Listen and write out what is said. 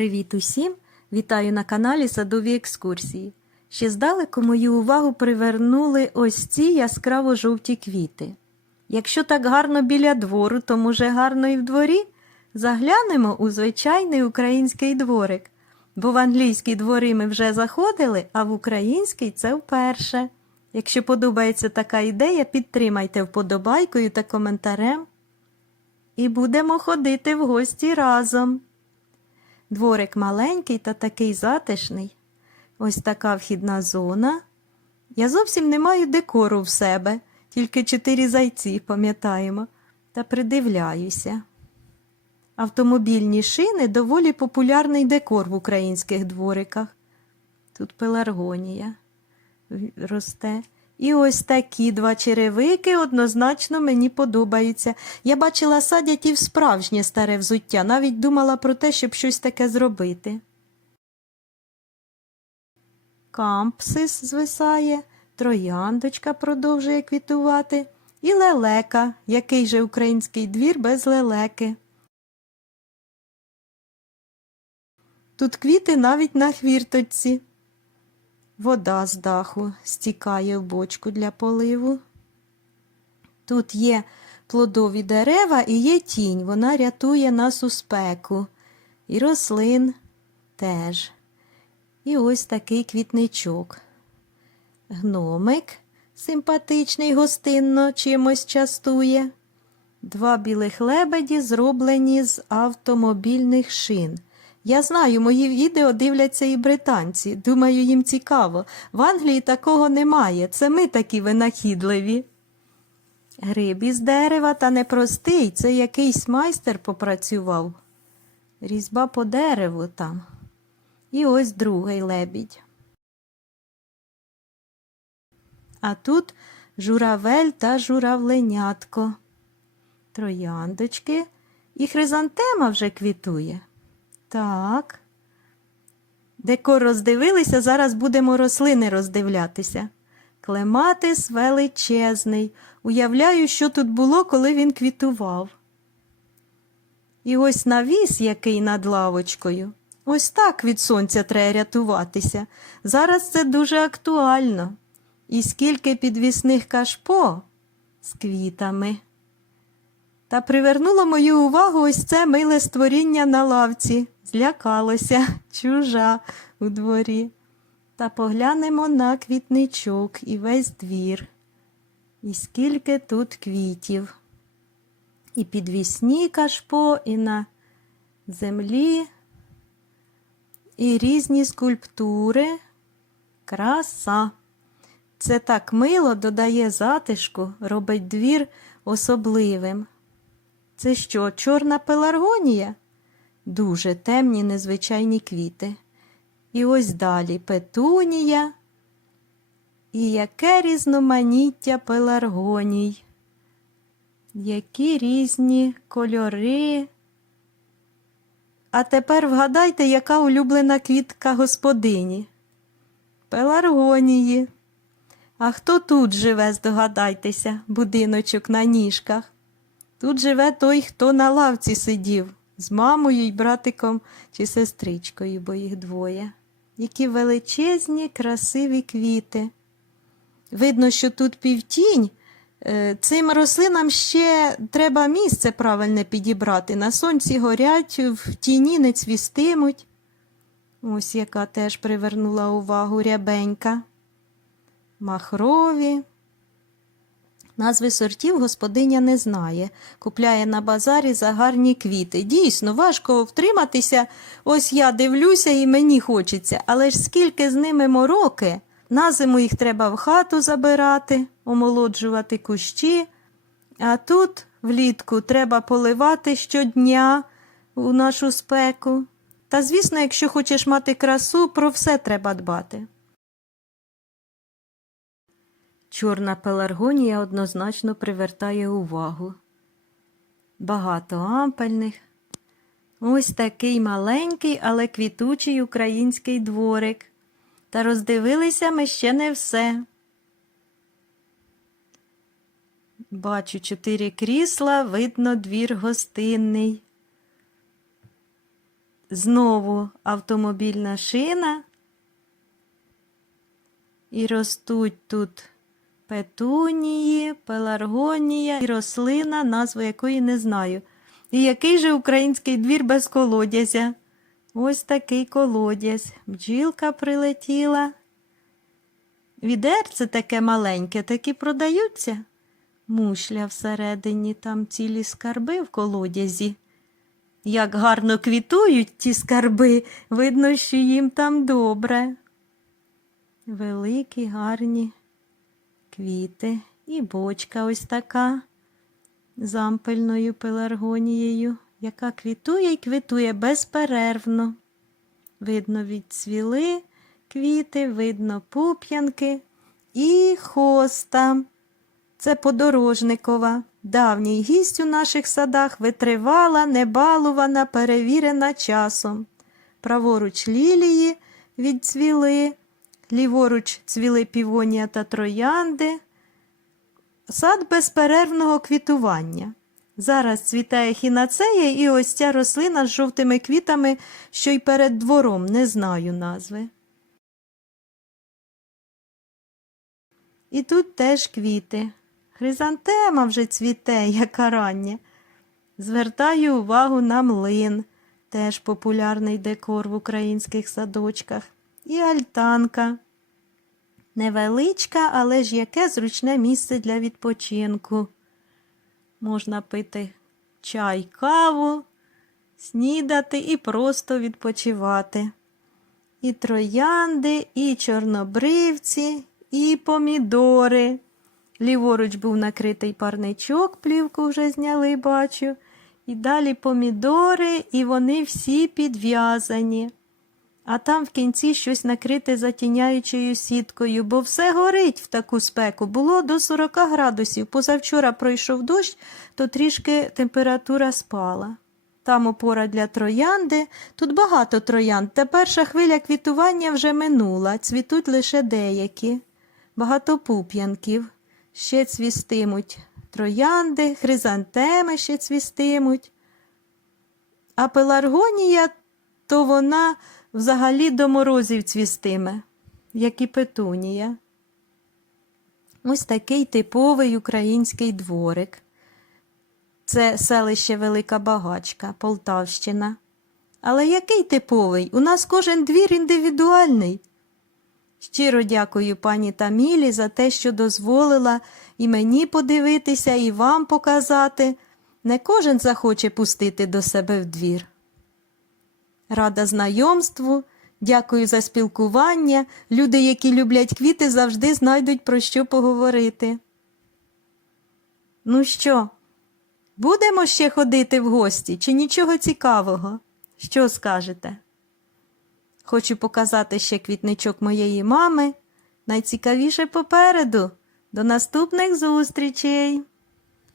Привіт усім! Вітаю на каналі Садові екскурсії. Ще здалеку мою увагу привернули ось ці яскраво жовті квіти. Якщо так гарно біля двору, то може гарно і в дворі. Заглянемо у звичайний український дворик, бо в англійські двори ми вже заходили, а в український це вперше. Якщо подобається така ідея, підтримайте вподобайкою та коментарем. І будемо ходити в гості разом. Дворик маленький та такий затишний. Ось така вхідна зона. Я зовсім не маю декору в себе, тільки чотири зайці, пам'ятаємо, та придивляюся. Автомобільні шини доволі популярний декор в українських двориках. Тут пеларгонія росте. І ось такі два черевики однозначно мені подобаються. Я бачила, садять і в справжнє старе взуття, навіть думала про те, щоб щось таке зробити. Кампсис звисає, трояндочка продовжує квітувати, і лелека, який же український двір без лелеки. Тут квіти навіть на хвірточці. Вода з даху стікає в бочку для поливу. Тут є плодові дерева і є тінь, вона рятує нас у спеку. І рослин теж. І ось такий квітничок. Гномик симпатичний, гостинно чимось частує. Два білих лебеді зроблені з автомобільних шин. Я знаю, мої відео дивляться і британці. Думаю, їм цікаво. В Англії такого немає. Це ми такі винахідливі. Гриб із дерева та непростий, це якийсь майстер попрацював. Різьба по дереву там. І ось другий лебідь. А тут журавель та журавленятко. Трояндочки і хризантема вже квітує. Так. Декор роздивилися, зараз будемо рослини роздивлятися. Клематис величезний. Уявляю, що тут було, коли він квітував. І ось навіс, який над лавочкою. Ось так від сонця треба рятуватися. Зараз це дуже актуально. І скільки підвісних кашпо з квітами. Та привернуло мою увагу ось це миле створіння на лавці. Злякалося, чужа у дворі. Та поглянемо на квітничок і весь двір. І скільки тут квітів. І підвісні кашпо, і на землі, і різні скульптури. Краса. Це так мило додає затишку, робить двір особливим. Це що, чорна пеларгонія? Дуже темні незвичайні квіти. І ось далі петунія. І яке різноманіття пеларгоній. Які різні кольори. А тепер вгадайте, яка улюблена квітка господині. Пеларгонії. А хто тут живе, здогадайтеся, будиночок на ніжках? Тут живе той, хто на лавці сидів, з мамою й братиком чи сестричкою, бо їх двоє. Які величезні, красиві квіти. Видно, що тут півтінь. Е, Цим рослинам ще треба місце правильне підібрати. На сонці горять, в тіні не цвістимуть. Ось яка теж привернула увагу рябенька. Махрові. Назви сортів господиня не знає, купляє на базарі за гарні квіти. Дійсно, важко втриматися. Ось я дивлюся і мені хочеться, але ж скільки з ними мороки. На зиму їх треба в хату забирати, омолоджувати кущі. А тут влітку треба поливати щодня у нашу спеку. Та, звісно, якщо хочеш мати красу, про все треба дбати. Чорна пеларгонія однозначно привертає увагу. Багато ампельних. Ось такий маленький, але квітучий український дворик. Та роздивилися ми ще не все. Бачу чотири крісла, видно двір гостинний. знову автомобільна шина. І ростуть тут петунії, пеларгонія і рослина, назву якої не знаю. І який же український двір без колодязя? Ось такий колодязь. Бджілка прилетіла. Відерце таке маленьке, такі продаються. Мушля всередині, там цілі скарби в колодязі. Як гарно квітують ті скарби, видно, що їм там добре. Великі, гарні квіти і бочка ось така з ампельною пеларгонією, яка квітує і квітує безперервно. Видно, відцвіли квіти, видно пуп'янки і хоста. Це подорожникова, давній гість у наших садах, витривала, небалувана, перевірена часом. Праворуч лілії відцвіли, ліворуч цвіли півонія та троянди. Сад безперервного квітування. Зараз цвітає хінацея і ось ця рослина з жовтими квітами, що й перед двором, не знаю назви. І тут теж квіти. Хризантема вже цвіте, яка рання. Звертаю увагу на млин, теж популярний декор в українських садочках. І альтанка. Невеличка, але ж яке зручне місце для відпочинку. Можна пити чай, каву, снідати і просто відпочивати. І троянди, і чорнобривці, і помідори. Ліворуч був накритий парничок, плівку вже зняли, бачу. І далі помідори, і вони всі підв'язані. А там в кінці щось накрите затіняючою сіткою, бо все горить в таку спеку. Було до 40 градусів. Позавчора пройшов дощ, то трішки температура спала. Там опора для троянди, тут багато троянд. Та перша хвиля квітування вже минула, цвітуть лише деякі. Багато пуп'янків. Ще цвістимуть троянди, хризантеми ще цвістимуть. А пеларгонія, то вона взагалі до морозів цвістиме, як і петунія. Ось такий типовий український дворик. Це селище Велика Багачка, Полтавщина. Але який типовий? У нас кожен двір індивідуальний. Щиро дякую пані Тамілі за те, що дозволила і мені подивитися, і вам показати. Не кожен захоче пустити до себе в двір. Рада знайомству, дякую за спілкування. Люди, які люблять квіти, завжди знайдуть про що поговорити. Ну що, будемо ще ходити в гості, чи нічого цікавого? Що скажете? Хочу показати ще квітничок моєї мами. Найцікавіше попереду. До наступних зустрічей!